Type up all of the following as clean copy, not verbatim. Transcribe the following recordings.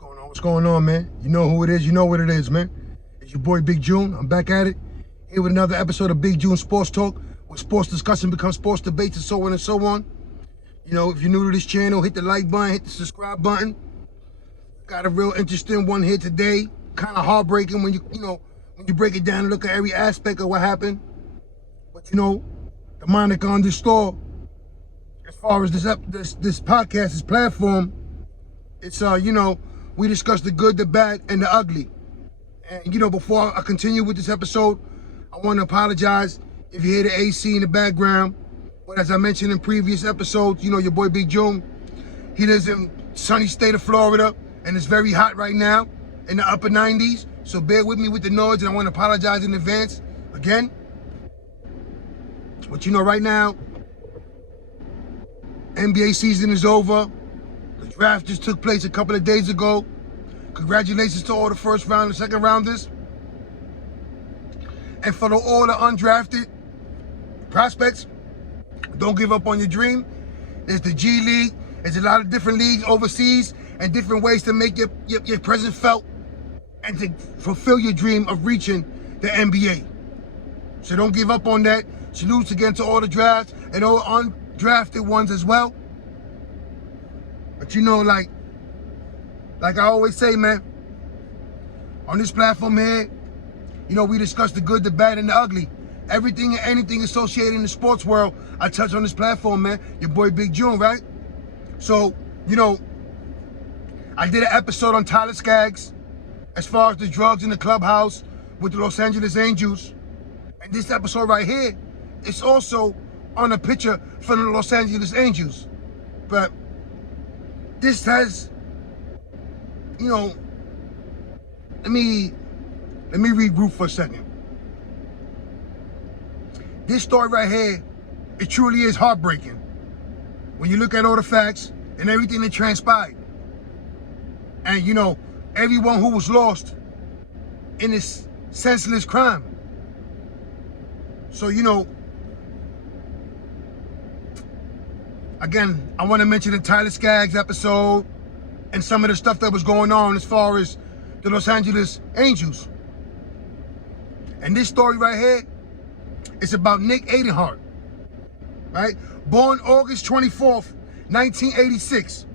going on? What's going on, man? You know who it is. You know what it is, man. It's your boy, Big June. I'm back at it. Here with another episode of Big June Sports Talk, where sports discussion becomes sports debates and so on and so on. You know, if you're new to this channel, hit the like button, hit the subscribe button. Got a real interesting one here today. Kind of heartbreaking when when you break it down and look at every aspect of what happened. But the moniker on this store, as far as this podcast, this platform, it's we discuss the good, the bad, and the ugly. And before I continue with this episode, I want to apologize if you hear the AC in the background. But as I mentioned in previous episodes, your boy Big June, he lives in sunny state of Florida, and it's very hot right now in the upper 90s. So bear with me with the noise, and I want to apologize in advance again. But right now, NBA season is over. The draft just took place a couple of days ago. Congratulations to all the first round and second rounders. And for all the undrafted prospects, don't give up on your dream. There's the G League. There's a lot of different leagues overseas and different ways to make your presence felt and to fulfill your dream of reaching the NBA. So don't give up on that. Salutes again to all the drafts and all undrafted ones as well. But like I always say, man, on this platform here, we discuss the good, the bad, and the ugly. Everything and anything associated in the sports world, I touch on this platform, man. Your boy Big June, right? So, I did an episode on Tyler Skaggs as far as the drugs in the clubhouse with the Los Angeles Angels. And this episode right here, it's also on a picture from the Los Angeles Angels. But this has, let me regroup for a second. This story right here, it truly is heartbreaking when you look at all the facts and everything that transpired. And everyone who was lost in this senseless crime. So again, I want to mention the Tyler Skaggs episode and some of the stuff that was going on as far as the Los Angeles Angels. And this story right here is about Nick Adenhart, right? Born August 24th, 1986.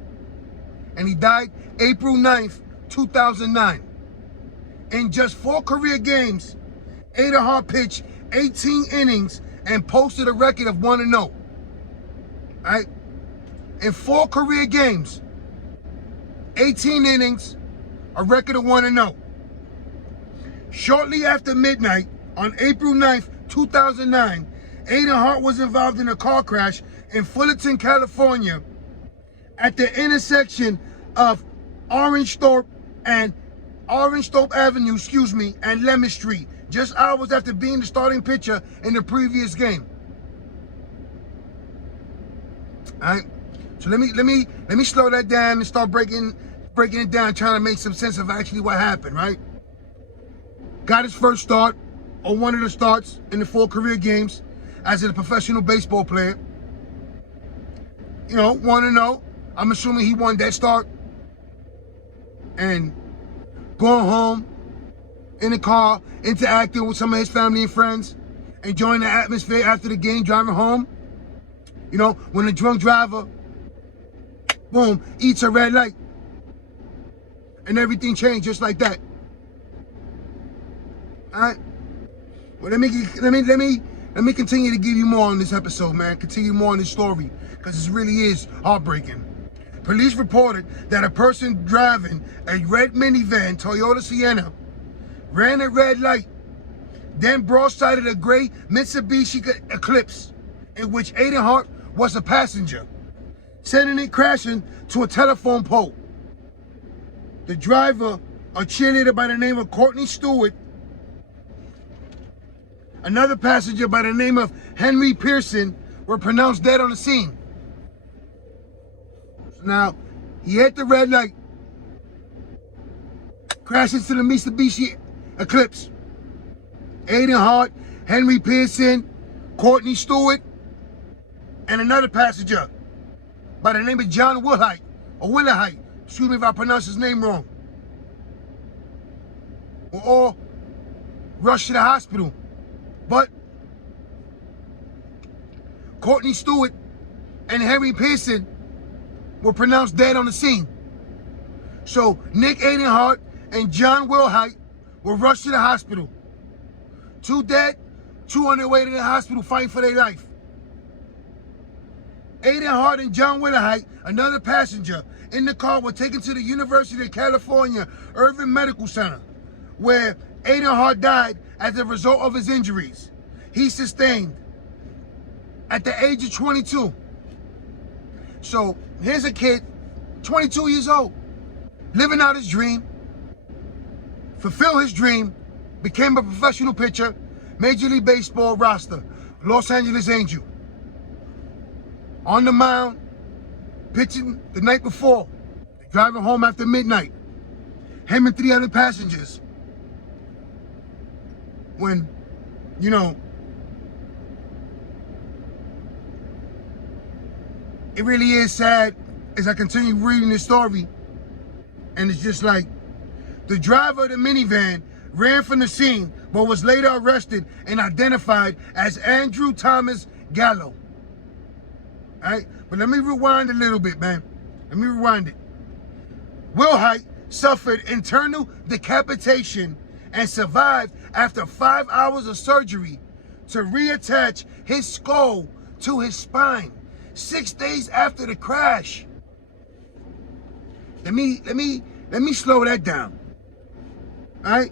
And he died April 9th, 2009. In just 4 career games, Adenhart pitched 18 innings and posted a record of 1-0. Right? In 4 career games, 18 innings, a record of 1-0. Shortly after midnight on April 9th, 2009, Adenhart was involved in a car crash in Fullerton, California at the intersection of Orange Thorpe Avenue, and Lemon Street, just hours after being the starting pitcher in the previous game. All right, so let me slow that down and start breaking it down, trying to make some sense of actually what happened. Right, got his first start, or one of the starts in the 4 career games as a professional baseball player. 1-0. I'm assuming he won that start. And going home in the car, interacting with some of his family and friends, enjoying the atmosphere after the game, driving home. When a drunk driver, boom, eats a red light. And everything changed just like that. All right? Well, let me continue to give you more on this episode, man. Continue more on this story, because it really is heartbreaking. Police reported that a person driving a red minivan, Toyota Sienna, ran a red light, then broadsided a gray Mitsubishi Eclipse, in which Adenhart was a passenger, sending it crashing to a telephone pole. The driver, a cheerleader by the name of Courtney Stewart, another passenger by the name of Henry Pearson, were pronounced dead on the scene. So now, he hit the red light, crashed into the Mitsubishi Eclipse. Adenhart, Henry Pearson, Courtney Stewart, and another passenger by the name of John Willhite, or Willahite, excuse me if I pronounce his name wrong. were all rushed to the hospital. But Courtney Stewart and Harry Pearson were pronounced dead on the scene. So Nick Adenhart and John Wilhite were rushed to the hospital. 2 dead, 2 on their way to the hospital fighting for their life. Adenhart and John Wilhite, another passenger in the car, were taken to the University of California Irvine Medical Center, where Adenhart died as a result of his injuries he sustained at the age of 22. So here's a kid, 22 years old, living out his dream, fulfilled his dream, became a professional pitcher, Major League Baseball roster, Los Angeles Angel. On the mound, pitching the night before, driving home after midnight, him and 3 other passengers. When, you know, it really is sad as I continue reading this story, and it's just like, the driver of the minivan ran from the scene, but was later arrested and identified as Andrew Thomas Gallo. All right, but let me rewind a little bit, man. Let me rewind it. Wilhite suffered internal decapitation and survived after 5 hours of surgery to reattach his skull to his spine 6 days after the crash. Let me slow that down. All right?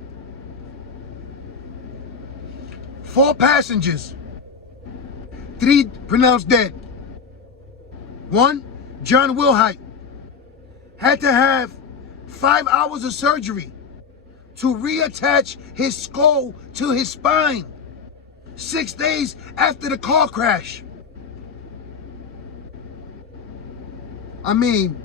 4 passengers, 3 pronounced dead. 1, John Wilhite, had to have 5 hours of surgery to reattach his skull to his spine 6 days after the car crash. I mean,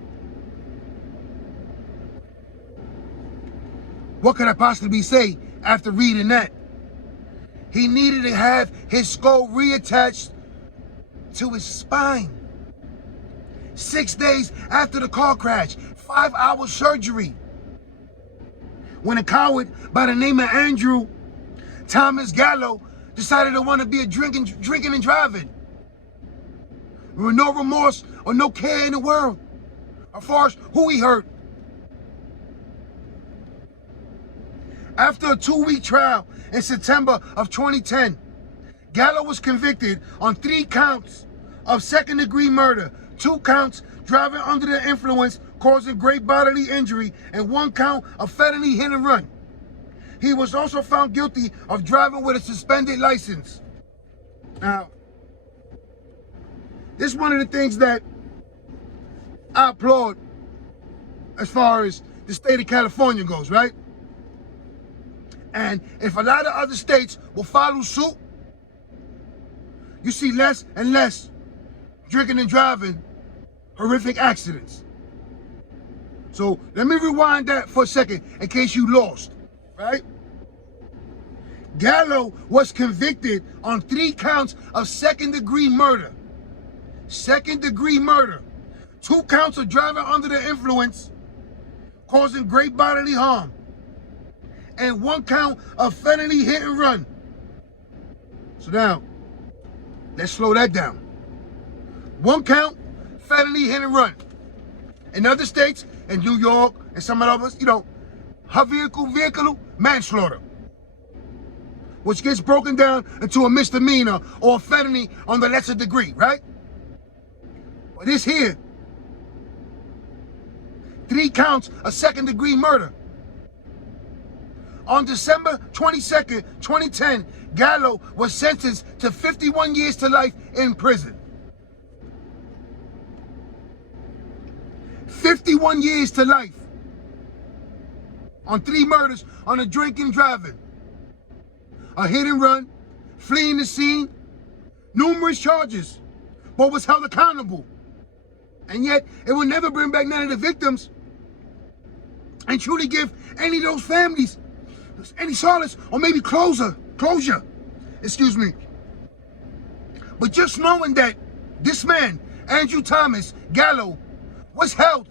what could I possibly say after reading that? He needed to have his skull reattached to his spine 6 days after the car crash, 5 hours surgery. When a coward by the name of Andrew Thomas Gallo decided to want to be a drinking and driving, with no remorse or no care in the world as far as who he hurt. After a 2-week trial in September of 2010, Gallo was convicted on 3 counts of second-degree murder, 2 counts driving under the influence causing great bodily injury, and 1 count of felony hit and run. He was also found guilty of driving with a suspended license. Now, this is one of the things that I applaud as far as the state of California goes, right? And if a lot of other states will follow suit, you see less and less drinking and driving horrific accidents. So let me rewind that for a second in case you lost, right? Gallo was convicted on 3 counts of second-degree murder. Second-degree murder. 2 counts of driving under the influence, causing great bodily harm, and 1 count of felony hit and run. So now, let's slow that down. 1 count, felony hit and run. In other states, in New York and some of others, you know, vehicle manslaughter, which gets broken down into a misdemeanor or a felony on the lesser degree, right? But this here, 3 counts of second-degree murder. On December 22nd, 2010, Gallo was sentenced to 51 years to life in prison. 51 years to life on 3 murders on a drinking and driving, a hit and run, fleeing the scene, numerous charges, but was held accountable. And yet, it will never bring back none of the victims and truly give any of those families any solace or maybe closure, excuse me. But just knowing that this man, Andrew Thomas Gallo, was held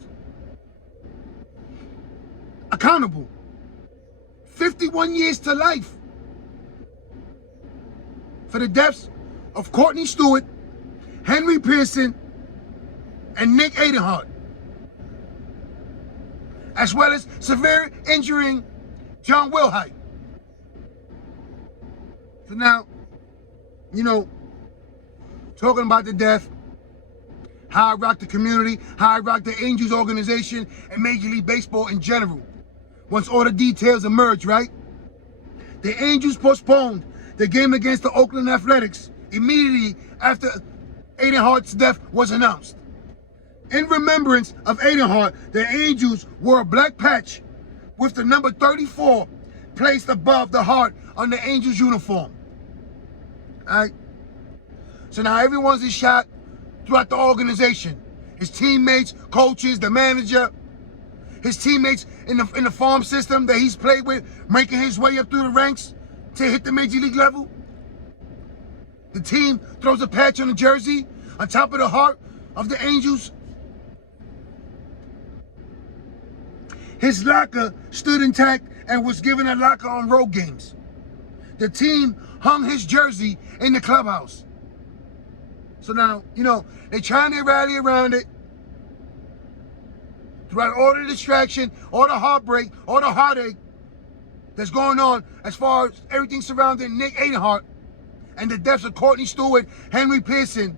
accountable 51 years to life for the deaths of Courtney Stewart, Henry Pearson, and Nick Adenhart, as well as severe injuring John Wilhite. So now, talking about the death, how it rocked the community, how it rocked the Angels organization and Major League Baseball in general. Once all the details emerged, right? The Angels postponed the game against the Oakland Athletics immediately after Adenhart's death was announced. In remembrance of Adenhart, the Angels wore a black patch with the number 34 placed above the heart on the Angels uniform. All right? So now everyone's in shot throughout the organization. His teammates, coaches, the manager, his teammates in the farm system that he's played with, making his way up through the ranks to hit the major league level. The team throws a patch on the jersey on top of the heart of the Angels. His locker stood intact and was given a locker on road games. The team hung his jersey in the clubhouse. So now, they're trying to rally around it. Throughout all the distraction, all the heartbreak, all the heartache that's going on as far as everything surrounding Nick Adenhart and the deaths of Courtney Stewart, Henry Pearson,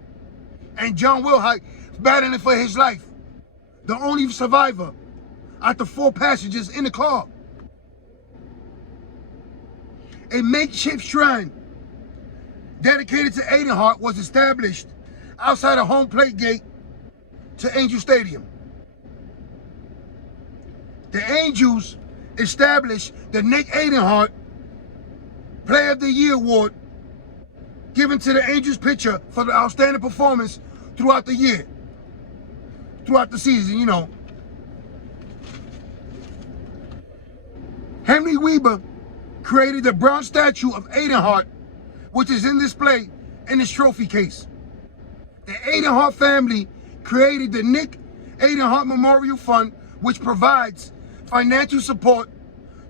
and John Wilhite battling for his life. The only survivor out the 4 passengers in the car. A makeshift shrine dedicated to Adenhart was established outside the home plate gate to Angel Stadium. The Angels established the Nick Adenhart Player of the Year Award given to the Angels pitcher for the outstanding performance throughout the year, throughout the season, Henry Weber created the bronze statue of Adenhart, which is in display in his trophy case. The Adenhart family created the Nick Adenhart Memorial Fund, which provides financial support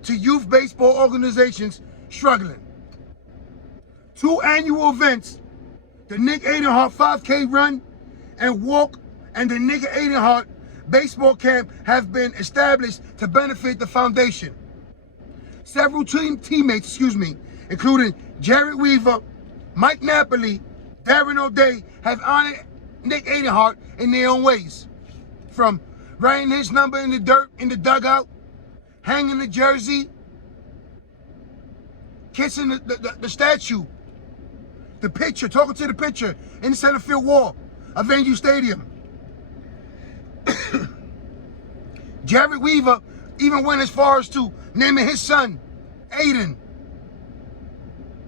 to youth baseball organizations struggling. 2 annual events, the Nick Adenhart 5K Run and Walk and the Nick Adenhart Baseball Camp, have been established to benefit the foundation. Several teammates, including Jared Weaver, Mike Napoli, Darren O'Day, have honored Nick Adenhart in their own ways. From writing his number in the dirt, in the dugout, hanging the jersey, kissing the statue, the picture, talking to the picture in the center field wall of Angel Stadium. Jared Weaver even went as far as to naming his son Aiden in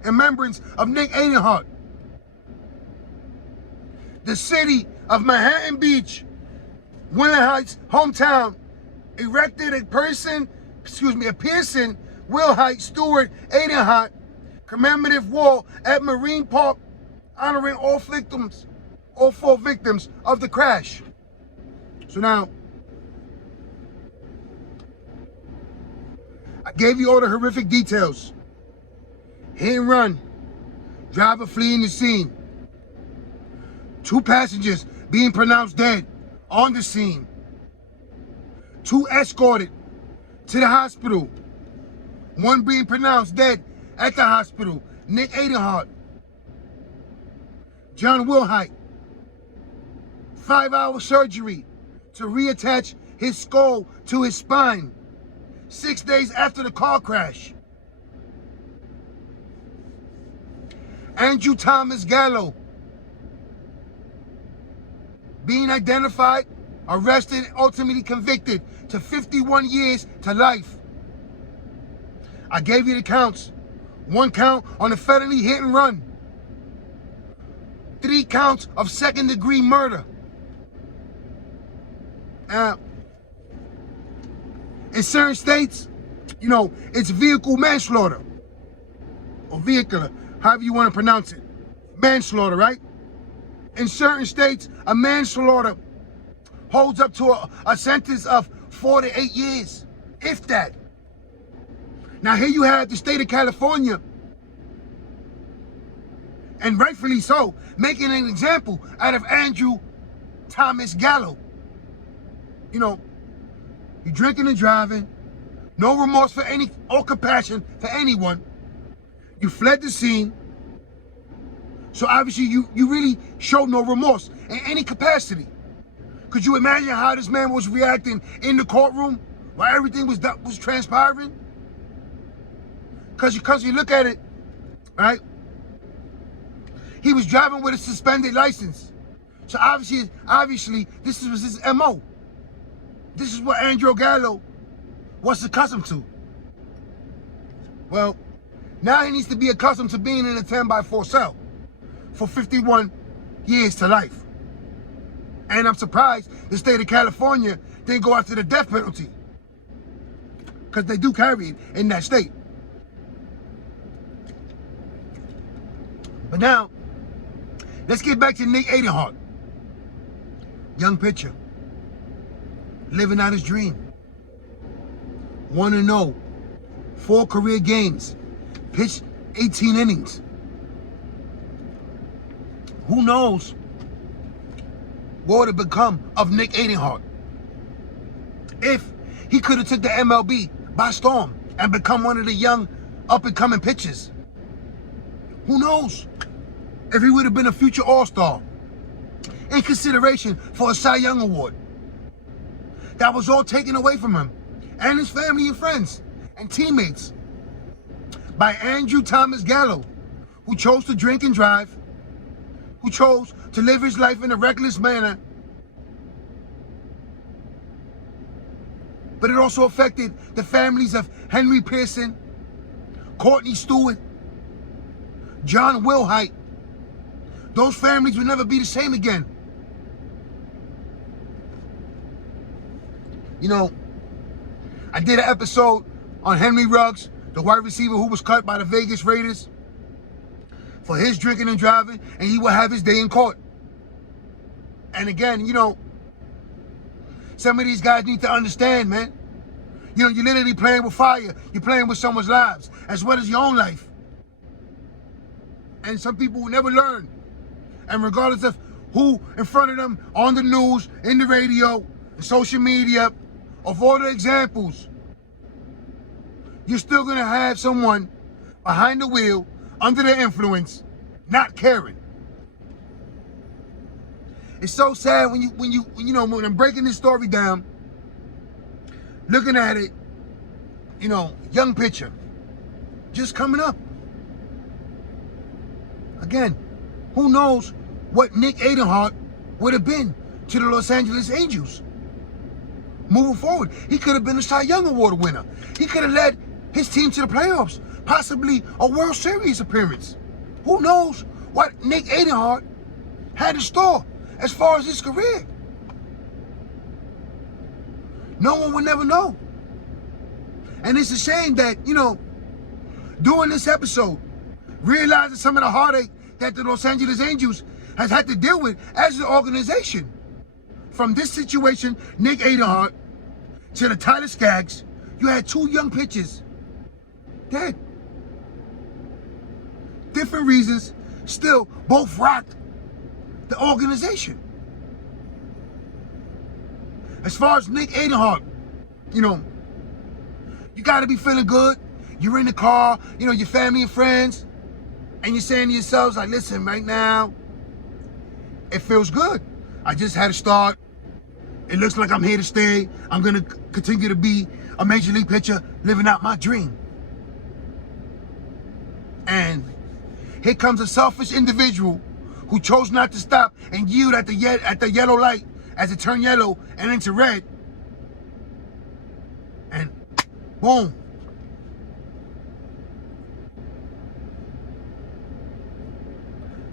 remembrance of Nick Adenhart. The city of Manhattan Beach, Winter Heights hometown, erected a Pearson Wilhite Stewart Adenhart commemorative wall at Marine Park, honoring all 4 victims of the crash. So now, I gave you all the horrific details. Hit and run, driver fleeing the scene, 2 passengers being pronounced dead on the scene, 2 escorted to the hospital, 1 being pronounced dead at the hospital, Nick Adenhart. John Wilhite, 5-hour surgery to reattach his skull to his spine 6 days after the car crash. Andrew Thomas Gallo, being identified, arrested, and ultimately convicted to 51 years to life. I gave you the counts. 1 count on a felony hit and run. 3 counts of 2nd-degree murder. In certain states, it's vehicle manslaughter. Or vehicular, however you want to pronounce it. Manslaughter, right? In certain states, a manslaughter holds up to a sentence of 4 to 8 years, if that. Now here you have the state of California, and rightfully so, making an example out of Andrew Thomas Gallo. You know, you're drinking and driving, no remorse for any or compassion for anyone. You fled the scene. So obviously you really showed no remorse in any capacity. Could you imagine how this man was reacting in the courtroom while everything was transpiring? Because you look at it, right? He was driving with a suspended license. So obviously this was his MO. This is what Andrew Gallo was accustomed to. Well, now he needs to be accustomed to being in a 10x4 cell for 51 years to life. And I'm surprised the state of California didn't go after the death penalty, because they do carry it in that state. But now, let's get back to Nick Adenhart. Young pitcher, living out his dream. 1-0, 4 career games, pitched 18 innings. Who knows what would have become of Nick Adenhart if he could have took the MLB by storm and become one of the young up-and-coming pitchers. Who knows if he would have been a future All-Star in consideration for a Cy Young Award. That was all taken away from him and his family and friends and teammates by Andrew Thomas Gallo, who chose to drink and drive, who chose to live his life in a reckless manner. But it also affected the families of Henry Pearson, Courtney Stewart, John Wilhite. Those families will never be the same again. You know, I did an episode on Henry Ruggs, the wide receiver who was cut by the Vegas Raiders for his drinking and driving, and he will have his day in court. And again, you know, some of these guys need to understand, man. You know, you're literally playing with fire. You're playing with someone's lives as well as your own life. And some people will never learn. And regardless of who in front of them on the news, in the radio, in social media, of all the examples, you're still gonna have someone behind the wheel, under the influence, not caring. It's so sad when I'm breaking this story down, looking at it, you know, young pitcher, just coming up. Again, who knows what Nick Adenhart would have been to the Los Angeles Angels. Moving forward, he could have been a Cy Young Award winner. He could have led his team to the playoffs, possibly a World Series appearance. Who knows what Nick Adenhart had in store as far as his career? No one will never know. And it's a shame that, you know, doing this episode, realizing some of the heartache that the Los Angeles Angels has had to deal with as an organization. From this situation, Nick Adenhart, to the Tyler Skaggs, you had 2 young pitchers dead. Different reasons, still both rocked the organization. As far as Nick Adenhart, you know, you gotta be feeling good. You're in the car, you know, your family and friends, and you're saying to yourselves, like, listen, right now, it feels good. I just had a start. It looks like I'm here to stay. I'm gonna continue to be a major league pitcher, living out my dream. And here comes a selfish individual who chose not to stop and yield at the yellow light as it turned yellow and into red. And boom.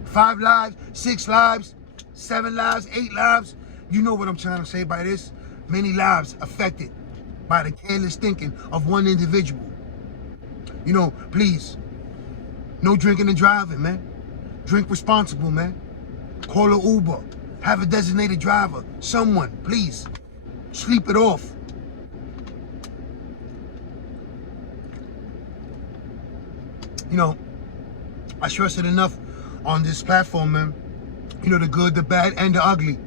Five lives, 6 lives, 7 lives, 8 lives. You know what I'm trying to say by this. Many lives affected by the careless thinking of one individual. You know, please, no drinking and driving, man. Drink responsible, man. Call an Uber. Have a designated driver. Someone, please. Sleep it off. You know, I stress it enough on this platform, man. You know, the good, the bad, and the ugly.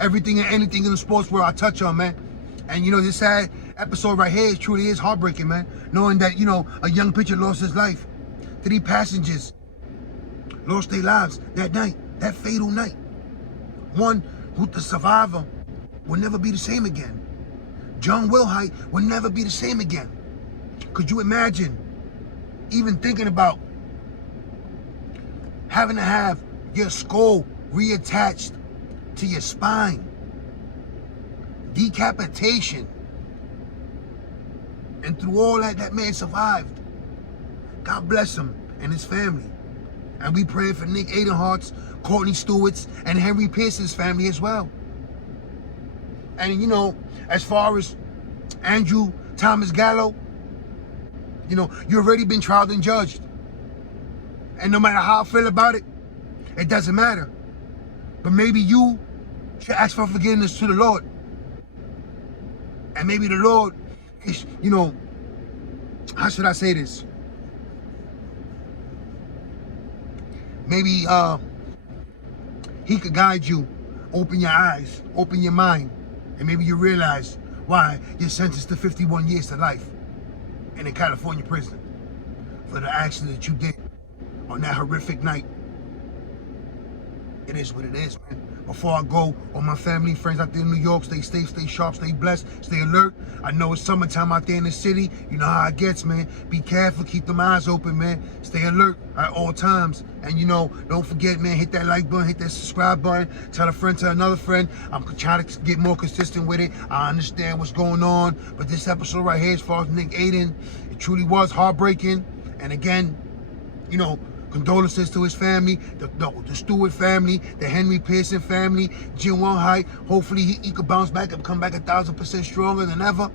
Everything and anything in the sports world I touch on, man. And you know, this sad episode right here truly is heartbreaking, man. Knowing that, you know, a young pitcher lost his life. 3 passengers lost their lives that night, that fatal night. One who, the survivor, will never be the same again. John Wilhite will never be the same again. Could you imagine even thinking about having to have your skull reattached to your spine? Decapitation. And through all that, that man survived. God bless him and his family. And we pray for Nick Adenhart's, Courtney Stewart's, and Henry Pearson's family as well. And you know, as far as Andrew Thomas Gallo, you know, you've already been tried and judged. And no matter how I feel about it, it doesn't matter. But maybe you should ask for forgiveness to the Lord. And maybe the Lord is, you know, how should I say this? Maybe he could guide you, open your eyes, open your mind, and maybe you realize why you're sentenced to 51 years to life in a California prison for the action that you did on that horrific night. It is what it is, man. Before I go, all my family and friends out there in New York, stay safe, stay sharp, stay blessed, stay alert. I know it's summertime out there in the city. You know how it gets, man. Be careful, keep them eyes open, man. Stay alert at all times. And you know, don't forget, man, hit that like button, hit that subscribe button, tell a friend, tell another friend. I'm trying to get more consistent with it. I understand what's going on, but this episode right here, as far as Nick Aden, it truly was heartbreaking. And again, you know, condolences to his family, the Stewart family, the Henry Pearson family, Jim Wilhite. Hopefully he could bounce back and come back 1,000% stronger than ever.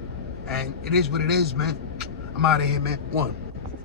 And it is what it is, man. I'm out of here, man. One.